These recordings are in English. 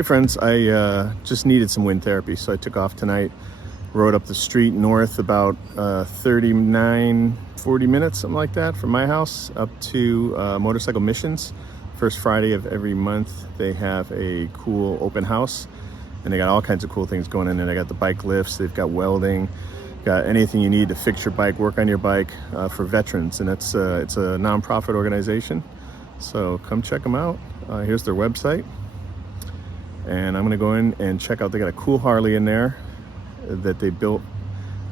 Hey friends, I just needed some wind therapy, so I took off tonight, rode up the street north about 40 minutes, something like that, from my house up to Motorcycle Missions. First Friday of every month, they have a cool open house, and they got all kinds of cool things going in there. They got the bike lifts, they've got welding, got anything you need to fix your bike, work on your bike for veterans, and it's a nonprofit organization. So come check them out. Here's their website. And I'm gonna go in and check out, they got a cool Harley in there that they built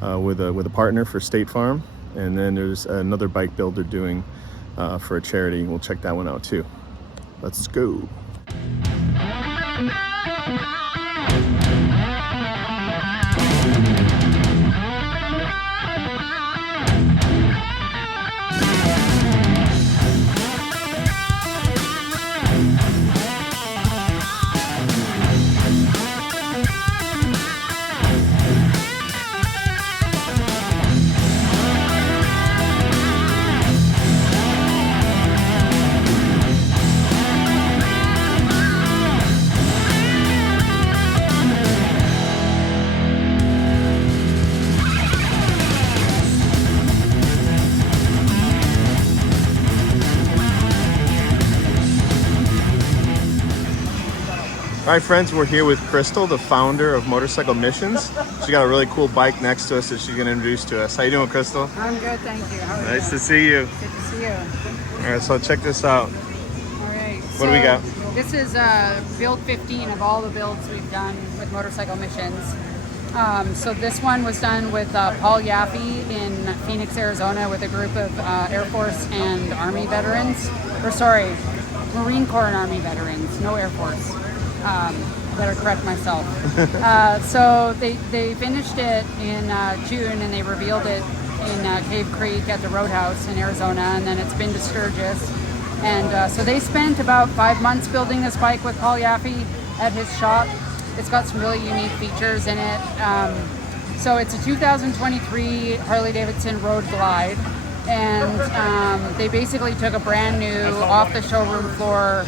with a partner for State Farm. And then there's another bike build they're doing for a charity. We'll check that one out too. Let's go. All right, friends, we're here with Crystal, the founder of Motorcycle Missions. She got a really cool bike next to us that she's gonna introduce to us. How you doing, Crystal? I'm good, thank you. How are you? Nice to see you. Good to see you. All right, so check this out. All right. What do we got? This is build 15 of all the builds we've done with Motorcycle Missions. So this one was done with Paul Yaffe in Phoenix, Arizona, with a group of Air Force and Army veterans. Marine Corps and Army veterans, no Air Force. Better correct myself. So they finished it in June, and they revealed it in Cave Creek at the Roadhouse in Arizona, and then it's been to Sturgis. And so they spent about 5 months building this bike with Paul Yaffe at his shop. It's got some really unique features in it. So it's a 2023 Harley Davidson Road Glide, and they basically took a brand new off the showroom floor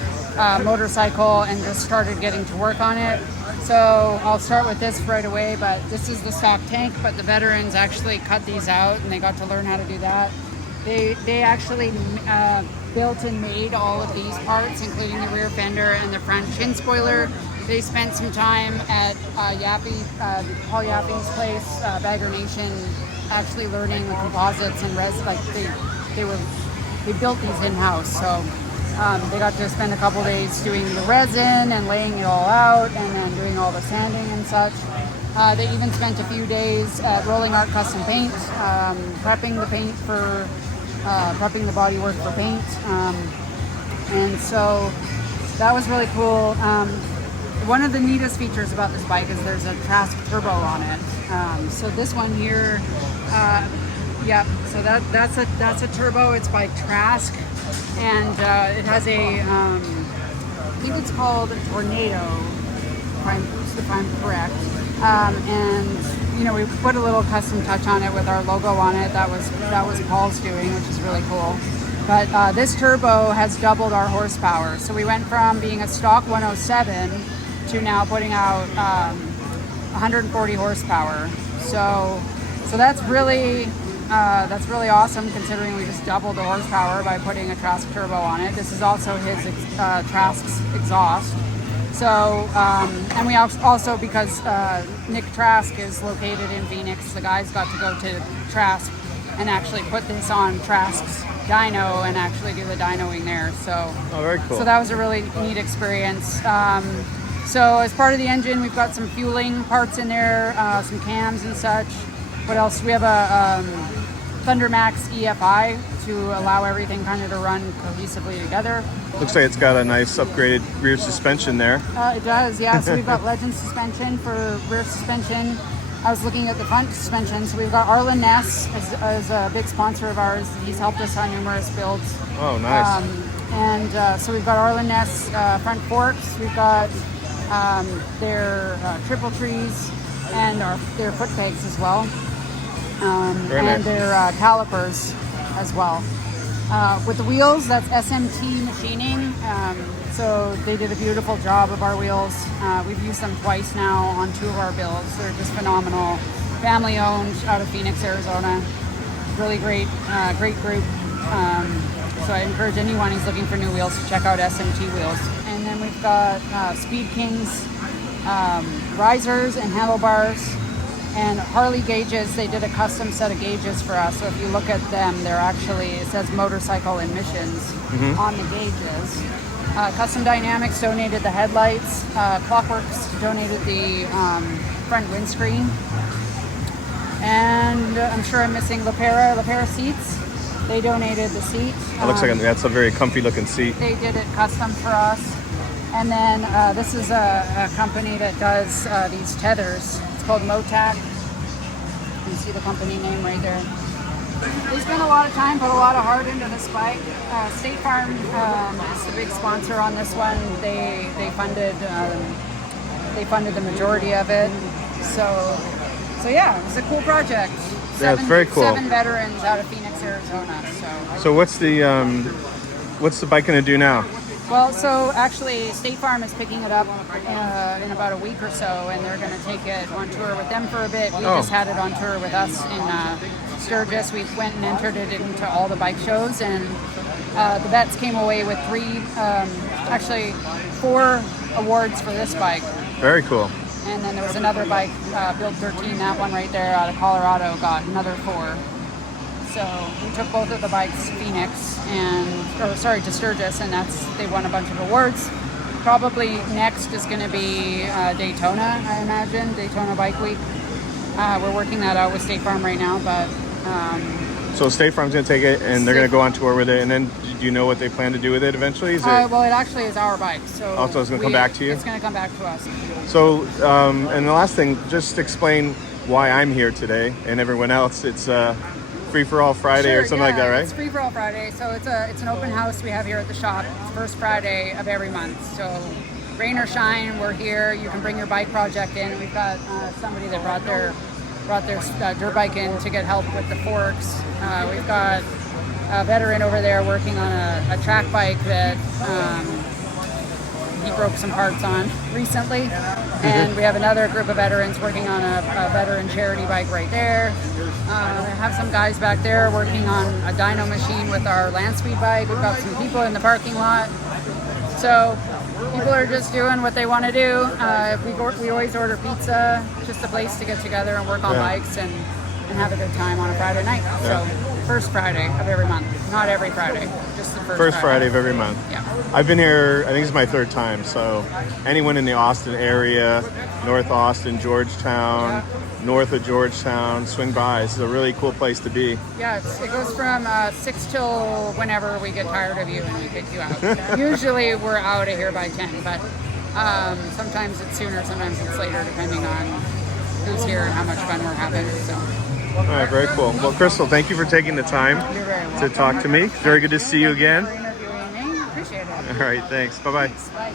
motorcycle and just started getting to work on it. So I'll start with this right away, but this is the stock tank, but the veterans actually cut these out and they got to learn how to do that. They actually built and made all of these parts, including the rear fender and the front chin spoiler. They spent some time at Paul Yaffe's place, Bagger Nation, actually learning the composites and they built these in-house. So they got to spend a couple days doing the resin and laying it all out, and then doing all the sanding and such. They even spent a few days at Rolling Art Custom Paint, prepping the paint for prepping the bodywork for paint, and so that was really cool. One of the neatest features about this bike is there's a Trask turbo on it. So this one here, so that's a turbo. It's by Trask. And it has I think it's called a Tornado, if I'm correct. And we put a little custom touch on it with our logo on it. That was Paul's doing, which is really cool. But this turbo has doubled our horsepower. So we went from being a stock 107 to now putting out 140 horsepower. So that's really awesome, considering we just doubled the horsepower by putting a Trask turbo on it. This is also his Trask's exhaust. So, and we also, because Nick Trask is located in Phoenix, the guys got to go to Trask and actually put this on Trask's dyno and actually do the dynoing there. So, very cool. So that was a really neat experience. So as part of the engine, we've got some fueling parts in there, some cams and such. What else? We have a Thundermax EFI to allow everything kind of to run cohesively together. Looks like it's got a nice upgraded rear suspension there. It does, yeah. So we've got Legend suspension for rear suspension. I was looking at the front suspension. So we've got Arlen Ness as a big sponsor of ours. He's helped us on numerous builds. Oh, nice. So we've got Arlen Ness front forks. We've got their triple trees and their foot pegs as well. And their calipers as well. With the wheels, that's SMT Machining. So they did a beautiful job of our wheels. We've used them twice now on 2 of our builds. They're just phenomenal. Family owned out of Phoenix, Arizona. Really great group. So I encourage anyone who's looking for new wheels to check out SMT wheels. And then we've got Speed Kings, risers and handlebars. And Harley gauges, they did a custom set of gauges for us. So if you look at them, they're actually, it says motorcycle emissions on the gauges. Custom Dynamics donated the headlights. Clockworks donated the front windscreen. And I'm sure I'm missing LaPera seats. They donated the seat. It looks like that's a very comfy looking seat. They did it custom for us. And then this is a company that does these tethers. It's called Motac. You see the company name right there. They spent a lot of time, put a lot of heart into this bike. State Farm is the big sponsor on this one. They funded the majority of it. So yeah, it was a cool project. Yeah, it's very cool. 7 veterans out of Phoenix, Arizona. So what's the bike going to do now? Well, so actually State Farm is picking it up in about a week or so, and they're going to take it on tour with them for a bit. We just had it on tour with us in Sturgis. We went and entered it into all the bike shows, and the vets came away with 4 awards for this bike. Very cool. And then there was another bike, Build 13, that one right there out of Colorado, got another 4. So we took both of the bikes to Phoenix to Sturgis, and they won a bunch of awards. Probably next is going to be Daytona, I imagine, Daytona Bike Week. We're working that out with State Farm right now, but... So State Farm's going to take it, and they're going to go on tour with it, and then do you know what they plan to do with it eventually? Well, it actually is our bike. So also, it's going to come back to you? It's going to come back to us. So, and the last thing, just explain why I'm here today and everyone else. It's Free for All Friday or something like that, right? It's Free for All Friday. So it's an open house we have here at the shop. It's first Friday of every month. So rain or shine, we're here. You can bring your bike project in. We've got somebody that brought their dirt bike in to get help with the forks. We've got a veteran over there working on a track bike that he broke some parts on recently. And we have another group of veterans working on a veteran charity bike right there. We have some guys back there working on a dyno machine with our land speed bike. We've got some people in the parking lot. So people are just doing what they want to do. We always order pizza, just a place to get together and work on bikes and have a good time on a Friday night. So first Friday of every month, not every Friday, just the first Friday of every month. Yeah. I've been here, I think it's my 3rd time, so anyone in the Austin area, North Austin, Georgetown, north of Georgetown, swing by. This is a really cool place to be. Yeah, it goes from 6 till whenever we get tired of you and we kick you out. Usually we're out of here by 10, but sometimes it's sooner, sometimes it's later, depending on who's here and how much fun we're having. So. All right, very cool. Well, Crystal, thank you for taking the time to talk to me. Very good to see you again. Thanks for interviewing me. Appreciate it. All right, thanks. Bye-bye. Bye.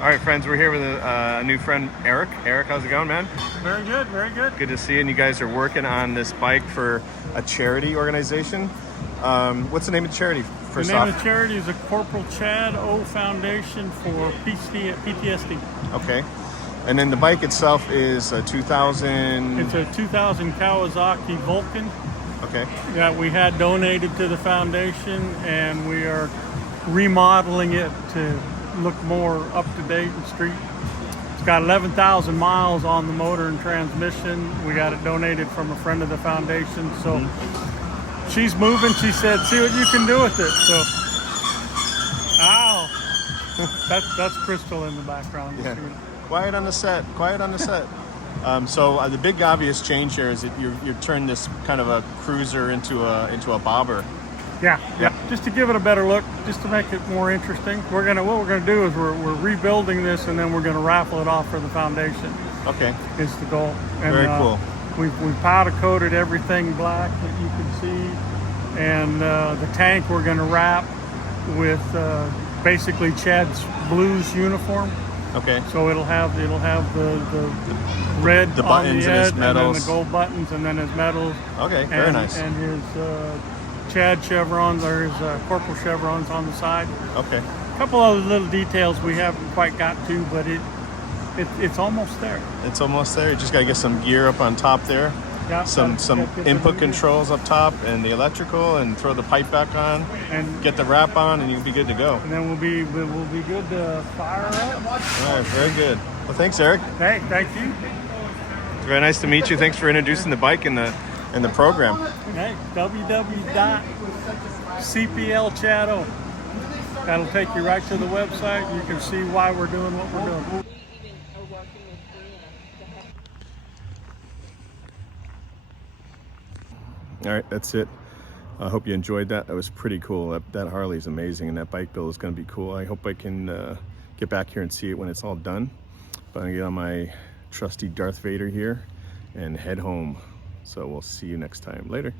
All right, friends, we're here with a new friend, Eric. Eric, how's it going, man? Very good, very good. Good to see you. And you guys are working on this bike for a charity organization. What's the name of the charity? The name of the charity is the Corporal Chad O Foundation for PTSD. Okay. And then the bike itself is a 2000... It's a 2000 Kawasaki Vulcan. Okay. That we had donated to the foundation, and we are remodeling it to look more up to date and street. It's got 11,000 miles on the motor and transmission. We got it donated from a friend of the foundation. So she's moving. She said, "See what you can do with it." So, ow! That's Crystal in the background. Yeah. Quiet on the set. Quiet on the set. So the big obvious change here is that you're turned this kind of a cruiser into a bobber. Yeah. Just to give it a better look, just to make it more interesting. What we're gonna do is we're rebuilding this, and then we're gonna raffle it off for the foundation. Okay. Is the goal. And, very cool. We've powder coated everything black that you can see, and the tank we're gonna wrap with basically Chad's Blues uniform. Okay. So it'll have the red The on buttons the and his edge, and then medals. the gold buttons, and then his medals. Okay, very and, nice. And his Chad chevrons, or his corporal chevrons on the side. Okay. A couple other little details we haven't quite got to, but it's almost there. It's almost there. You just gotta get some gear up on top there. Yeah, Some get the input new- controls up top and the electrical, and throw the pipe back on, and get the wrap on, and you'll be good to go. and then we'll be good to fire up. All right, very good. Well, thanks, Eric. Hey, thank you. It's very nice to meet you. Thanks for introducing the bike and the program. Hey, www.cplchato. That'll take you right to the website. You can see why we're doing what we're doing. All right, that's it. I hope you enjoyed that. That was pretty cool. That Harley is amazing, and that bike build is going to be cool. I hope I can get back here and see it when it's all done. But I'm going to get on my trusty Darth Vader here and head home. So we'll see you next time. Later.